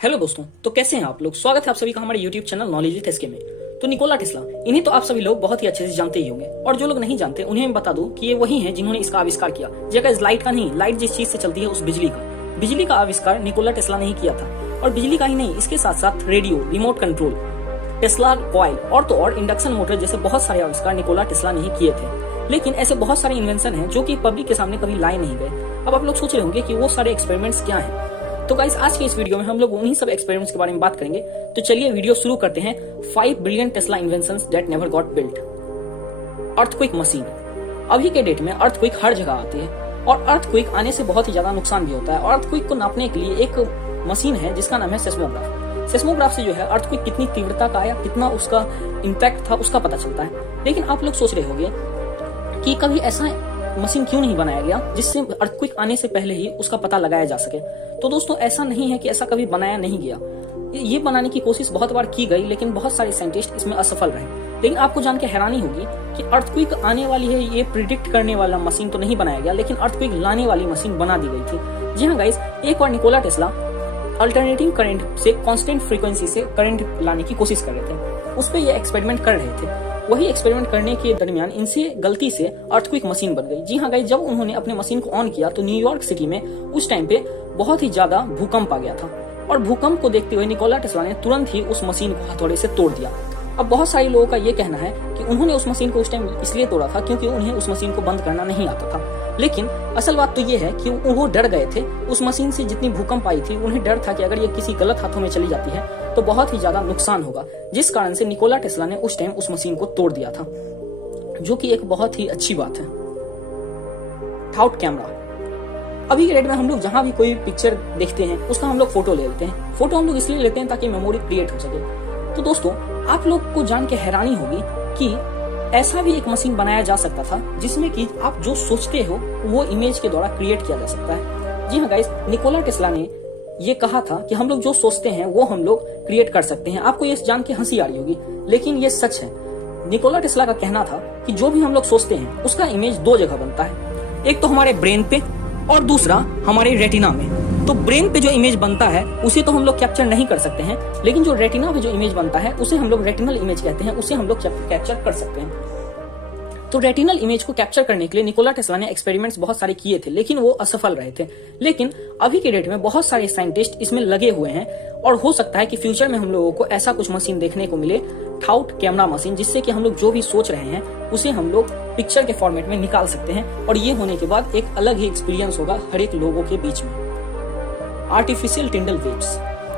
Hello दोस्तों, तो कैसे हैं आप लोग। स्वागत है आप सभी का हमारे YouTube channel knowledge with SK में। तो निकोला टेस्ला, इन्हें तो आप सभी लोग बहुत ही अच्छे से जानते ही होंगे, और जो लोग नहीं जानते उन्हें मैं बता दूं कि ये वही हैं जिन्होंने इसका आविष्कार किया। जगह इस लाइट का नहीं, लाइट जिस चीज से चलती है उस बिजली का आविष्कार निकोला टेस्ला ने ही किया था। और बिजली का ही नहीं, इसके साथ साथ radio, remote control, Tesla coil और तो और इंडक्शन मोटर जैसे बहुत सारे आविष्कार निकोला टेस्ला ने ही किए थे। लेकिन ऐसे बहुत सारे इन्वेंशन हैं जो कि पब्लिक के सामने कभी लाए नहीं गए। अब आप लोग सोच रहे होंगे कि वो सारे एक्सपेरिमेंट्स क्या हैं। तो गाइस, आज के इस वीडियो में हम लोग उन्हीं सब एक्सपेरिमेंट्स के बारे में बात करेंगे। तो चलिए वीडियो शुरू करते हैं। 5 billion Tesla inventions that never got built. Earthquake machine. अभी के डेट में अर्थक्वेक हर जगह आती है, और अर्थक्वेक आने से बहुत ही ज्यादा नुकसान भी होता है। और अर्थक्वेक को नापने के लिए एक मशीन है जिसका नाम है सेस्मोग्राफ। सेस्मोग्राफ से जो है अर्थक्वेक कितनी तीव्रता का या कितना उसका इम्पैक्ट था उसका पता चलता है। लेकिन आप लोग सोच रहे होंगे कि कभी ऐसा मशीन क्यों नहीं बनाया गया जिससे अर्थक्वेक आने से पहले ही उसका पता लगाया जा सके। तो दोस्तों, ऐसा नहीं है कि ऐसा कभी बनाया नहीं गया। ये बनाने की कोशिश बहुत बार की गई, लेकिन बहुत सारे साइंटिस्ट इसमें असफल रहे। लेकिन आपको जान के हैरानी होगी कि अर्थक्वेक आने वाली है ये प्रिडिक्ट करने वाला मशीन तो नहीं बनाया गया, लेकिन अर्थक्वेक लाने वाली मशीन बना दी गई थी। जी हाँ गाइस, एक बार निकोला टेस्ला अल्टरनेटिंग करंट से कांस्टेंट फ्रीक्वेंसी से करंट लाने की कोशिश कर रहे थे। उस पर ये एक्सपेरिमेंट कर रहे थे। वही एक्सपेरिमेंट करने के दरमियान इनसे गलती से अर्थक्वेक मशीन बन गई। जी हाँ गाइस, जब उन्होंने अपने मशीन को ऑन किया तो न्यूयॉर्क सिटी में उस टाइम पे बहुत ही ज्यादा भूकंप आ गया था। और भूकंप को देखते हुए निकोला टेस्ला ने तुरंत ही उस मशीन को हथौड़े से तोड़ दिया। अब बहुत सारे लोगों का ये कहना है कि उन्होंने उस मशीन को उस टाइम इसलिए तोड़ा था क्योंकि उन्हें उस मशीन को बंद करना नहीं आता था। लेकिन असल बात तो ये है कि वो डर गए थे उस मशीन से। जितनी भूकंप आई थी उन्हें डर था कि अगर ये किसी गलत हाथों में चली जाती है तो बहुत ही ज्यादा नुकसान होगा, जिस कारण से निकोला टेस्ला ने उस टाइम उस मशीन को तोड़ दिया था, जो कि एक बहुत ही अच्छी बात है। Thought camera. अभी के डेट में हम लोग जहां भी कोई पिक्चर देखते हैं उसका हम लोग फोटो ले लेते हैं। फोटो हम लोग इसलिए लेते हैं ताकि मेमोरी क्रिएट हो सके। तो दोस्तों, आप लोग को जान के हैरानी होगी कि ऐसा भी एक मशीन बनाया जा सकता था जिसमें कि आप जो सोचते हो वो इमेज के द्वारा क्रिएट किया जा सकता है। जी हाँ गाइस, निकोला टेस्ला ने ये कहा था कि हम लोग जो सोचते हैं वो हम लोग क्रिएट कर सकते हैं। आपको ये जान के हंसी आ रही होगी, लेकिन ये सच है। निकोला टेस्ला का कहना था कि जो भी हम लोग सोचते हैं उसका इमेज दो जगह बनता है, एक तो हमारे ब्रेन पे और दूसरा हमारे रेटिना में। तो ब्रेन पे जो इमेज बनता है उसे तो हम लोग कैप्चर नहीं कर सकते हैं, लेकिन जो रेटिना पे जो इमेज बनता है उसे हम लोग रेटिनल इमेज कहते हैं, उसे हम लोग कैप्चर कर सकते हैं। तो रेटिनल इमेज को कैप्चर करने के लिए निकोला टेस्ला ने एक्सपेरिमेंट्स बहुत सारे किए थे, लेकिन वो असफल रहे थे। लेकिन अभी के डेट में बहुत सारे साइंटिस्ट इसमें लगे हुए हैं, और हो सकता है कि फ्यूचर में हम लोगों को ऐसा कुछ मशीन देखने को मिले, थाउट कैमरा मशीन, जिससे कि हम लोग जो भी सोच रहे हैं उसे हम लोग पिक्चर के फॉर्मेट में निकाल सकते हैं। और ये होने के बाद एक अलग ही एक्सपीरियंस होगा हर एक लोगों के बीच में। Artificial टिंडल waves.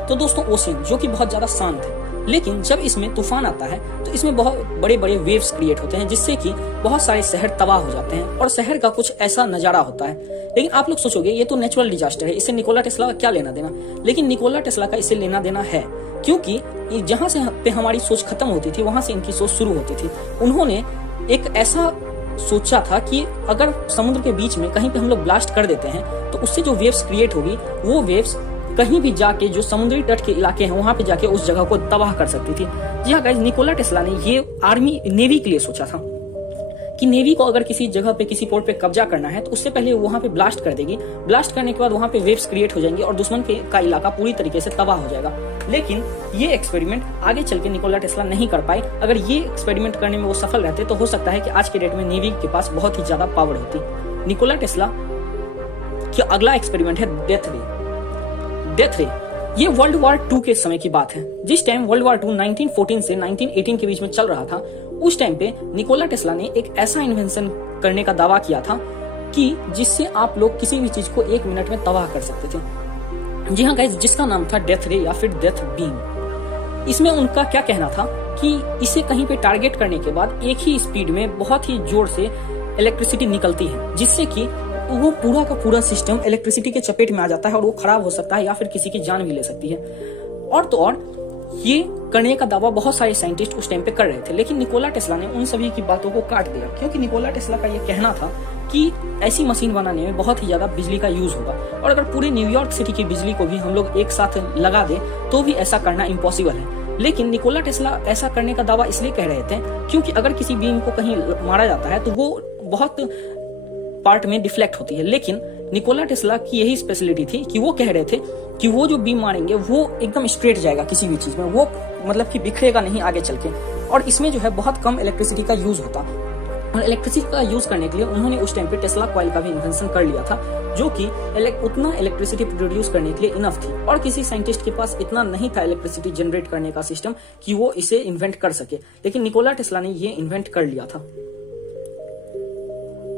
तो दोस्तों, ओशन जो कि बहुत ज्यादा शांत है, लेकिन जब इसमें तूफान आता है तो इसमें बहुत बड़े बड़े वेव्स क्रिएट होते हैं, जिससे कि बहुत सारे शहर तबाह हो जाते हैं और शहर का कुछ ऐसा नजारा होता है। लेकिन आप लोग सोचोगे ये तो नेचुरल डिजास्टर है, इससे निकोला टेस्ला का क्या लेना देना। लेकिन निकोला टेस्ला का इससे लेना देना है, क्योंकि जहां से पे हमारी सोच खत्म होती थी वहां से इनकी सोच शुरू होती थी। उन्होंने एक ऐसा सोचा था कि अगर समुद्र के बीच में कहीं पे हम लोग ब्लास्ट कर देते हैं तो उससे जो वेव्स क्रिएट होगी वो वेव्स कहीं भी जाके जो समुद्री तट के इलाके हैं वहां पे जाके उस जगह को तबाह कर सकती थी। जी हाँ गाइस, निकोला टेस्ला ने ये आर्मी नेवी के लिए सोचा था कि नेवी को अगर किसी जगह पे किसी पोर्ट पे कब्जा करना है तो उससे पहले वहां पे ब्लास्ट कर देगी। ब्लास्ट करने के बाद वहां पे वेव्स क्रिएट हो जाएंगे और दुश्मन का इलाका पूरी तरीके से तबाह हो जाएगा। लेकिन ये एक्सपेरिमेंट आगे चल के निकोला टेस्ला नहीं कर पाए। अगर ये एक्सपेरिमेंट करने में वो सफल रहते तो हो सकता है कि आज के डेट में नेवी के पास बहुत ही ज्यादा पावर होती। निकोला टेस्ला का अगला एक्सपेरिमेंट है डेथ रे। ये वर्ल्ड वॉर 2 के समय की बात है। जिस टाइम वर्ल्ड वॉर 2 1914 से 1918 के बीच में चल रहा था, उस टाइम पे निकोला टेस्ला ने एक ऐसा इन्वेंशन करने का दावा किया था कि जिससे आप लोग किसी भी चीज को 1 मिनट में तबाह कर सकते थे। जी हाँ गाइस, जिसका नाम था डेथ रे या फिर डेथ बीम। इसमें उनका क्या कहना था कि इसे कहीं पे टारगेट करने के बाद एक ही स्पीड में बहुत ही जोर से इलेक्ट्रिसिटी निकलती है, जिससे कि वो पूरा का पूरा सिस्टम इलेक्ट्रिसिटी के चपेट में आ जाता है और वो खराब हो सकता है या फिर किसी की जान भी ले सकती है। और तो और ये करने का दावा बहुत सारे साइंटिस्ट उस टाइम पे कर रहे थे, लेकिन निकोला टेस्ला ने उन सभी की बातों को काट दिया, क्योंकि निकोला टेस्ला का ये कहना था कि ऐसी मशीन बनाने में बहुत ही ज्यादा बिजली का यूज होगा, और अगर पूरे न्यूयॉर्क सिटी की बिजली को भी हम लोग एक साथ लगा दे तो भी ऐसा करना इम्पॉसिबल है। लेकिन निकोला टेस्ला ऐसा करने का दावा इसलिए कह रहे थे क्योंकि अगर किसी बीम को कहीं मारा जाता है तो वो बहुत पार्ट में डिफ्लेक्ट होती है, लेकिन निकोला टेस्ला की यही स्पेशलिटी थी कि वो कह रहे थे कि वो जो बीम मारेंगे वो एकदम स्ट्रेट जाएगा किसी भी चीज में, वो मतलब कि बिखरेगा नहीं आगे चल के, और इसमें जो है बहुत कम इलेक्ट्रिसिटी का यूज होता। और इलेक्ट्रिसिटी का यूज करने के लिए उन्होंने उस टाइम पे टेस्ला कॉइल का भी इन्वेंशन कर लिया था, जो कि उतना इलेक्ट्रिसिटी प्रोड्यूस करने के लिए इनफ थी, और किसी साइंटिस्ट के पास इतना नहीं था इलेक्ट्रिसिटी जनरेट करने का सिस्टम कि वो इसे इन्वेंट कर सके, लेकिन निकोला टेस्ला ने ये इन्वेंट कर लिया था।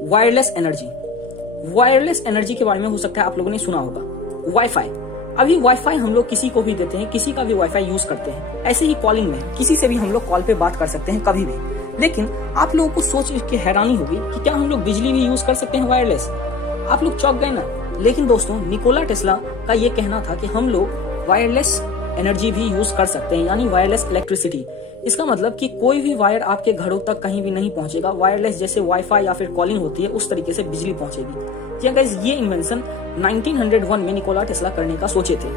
Wireless energy. वायरलेस एनर्जी के बारे में हो सकता है आप लोगों ने सुना होगा। वाईफाई, अभी वाईफाई हम लोग किसी को भी देते हैं, किसी का भी वाईफाई यूज करते हैं, ऐसे ही कॉलिंग में किसी से भी हम लोग कॉल पे बात कर सकते हैं कभी भी। लेकिन आप लोगों को सोच के हैरानी होगी कि क्या हम लोग बिजली भी यूज कर सकते हैं वायरलेस? आप लोग चौंक गए ना। लेकिन दोस्तों, निकोला टेस्ला का ये कहना था कि हम लोग वायरलेस एनर्जी भी यूज कर सकते हैं, यानी वायरलेस इलेक्ट्रिसिटी। इसका मतलब कि कोई भी वायर आपके घरों तक कहीं भी नहीं पहुंचेगा, वायरलेस जैसे वाईफाई या फिर कॉलिंग होती है उस तरीके से बिजली पहुंचेगी। गाइस, ये इन्वेंशन 1901 में निकोला टेस्ला करने का सोचे थे,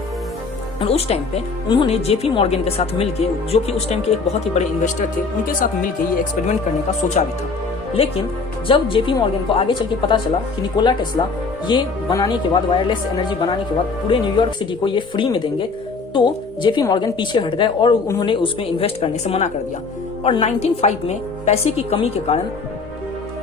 और उस टाइम पे उन्होंने जेपी मॉर्गन के साथ मिलके, जो कि उस टाइम के एक बहुत ही बड़े इन्वेस्टर थे, उनके साथ मिलके ये एक्सपेरिमेंट करने का सोचा भी था। लेकिन जब जेपी मॉर्गन को आगे चल के पता चला कि निकोला टेस्ला ये बनाने के बाद, वायरलेस एनर्जी बनाने के बाद पूरे न्यूयॉर्क सिटी को ये फ्री में देंगे, तो जेपी मॉर्गन पीछे हट गए और उन्होंने उसमें इन्वेस्ट करने से मना कर दिया। और 1905 में पैसे की कमी के कारण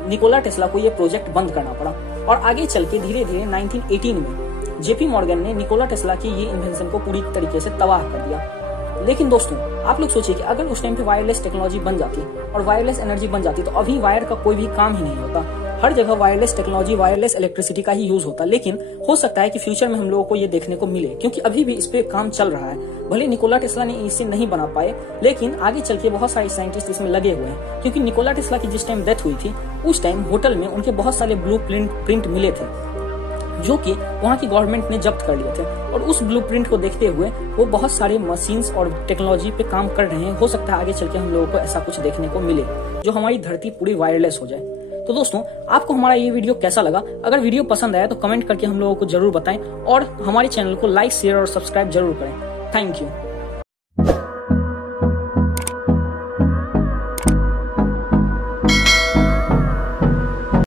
निकोला टेस्ला को ये प्रोजेक्ट बंद करना पड़ा, और आगे चल के धीरे धीरे 1918 में जेपी मॉर्गन ने निकोला टेस्ला की ये इन्वेंशन को पूरी तरीके से तबाह कर दिया। लेकिन दोस्तों, आप लोग सोचिए कि अगर उस टाइम पे वायरलेस टेक्नोलॉजी बन जाती और वायरलेस एनर्जी बन जाती, तो अभी वायर का कोई भी काम ही नहीं होता। हर जगह वायरलेस टेक्नोलॉजी, वायरलेस इलेक्ट्रिसिटी का ही यूज होता। लेकिन हो सकता है कि फ्यूचर में हम लोगों को ये देखने को मिले, क्योंकि अभी भी इस पे काम चल रहा है। भले निकोला टेस्ला ने इसे नहीं बना पाए, लेकिन आगे चल के बहुत सारे साइंटिस्ट इसमें लगे हुए हैं। क्योंकि निकोला टेस्ला की जिस टाइम डेथ हुई थी, उस टाइम होटल में उनके बहुत सारे ब्लू प्रिंट मिले थे, जो कि वहां की गवर्नमेंट ने जब्त कर लिए थे। और उस ब्लूप्रिंट को देखते हुए वो बहुत सारे मशीन्स और टेक्नोलॉजी पे काम कर रहे हैं। हो सकता है आगे चल के हम लोगों को ऐसा कुछ देखने को मिले, जो हमारी धरती पूरी वायरलेस हो जाए। तो दोस्तों, आपको हमारा ये वीडियो कैसा लगा? अगर वीडियो पसंद आया तो कमेंट करके हम लोगों को जरूर बताएं, और हमारे चैनल को लाइक, शेयर और सब्सक्राइब जरूर करें। Thank you.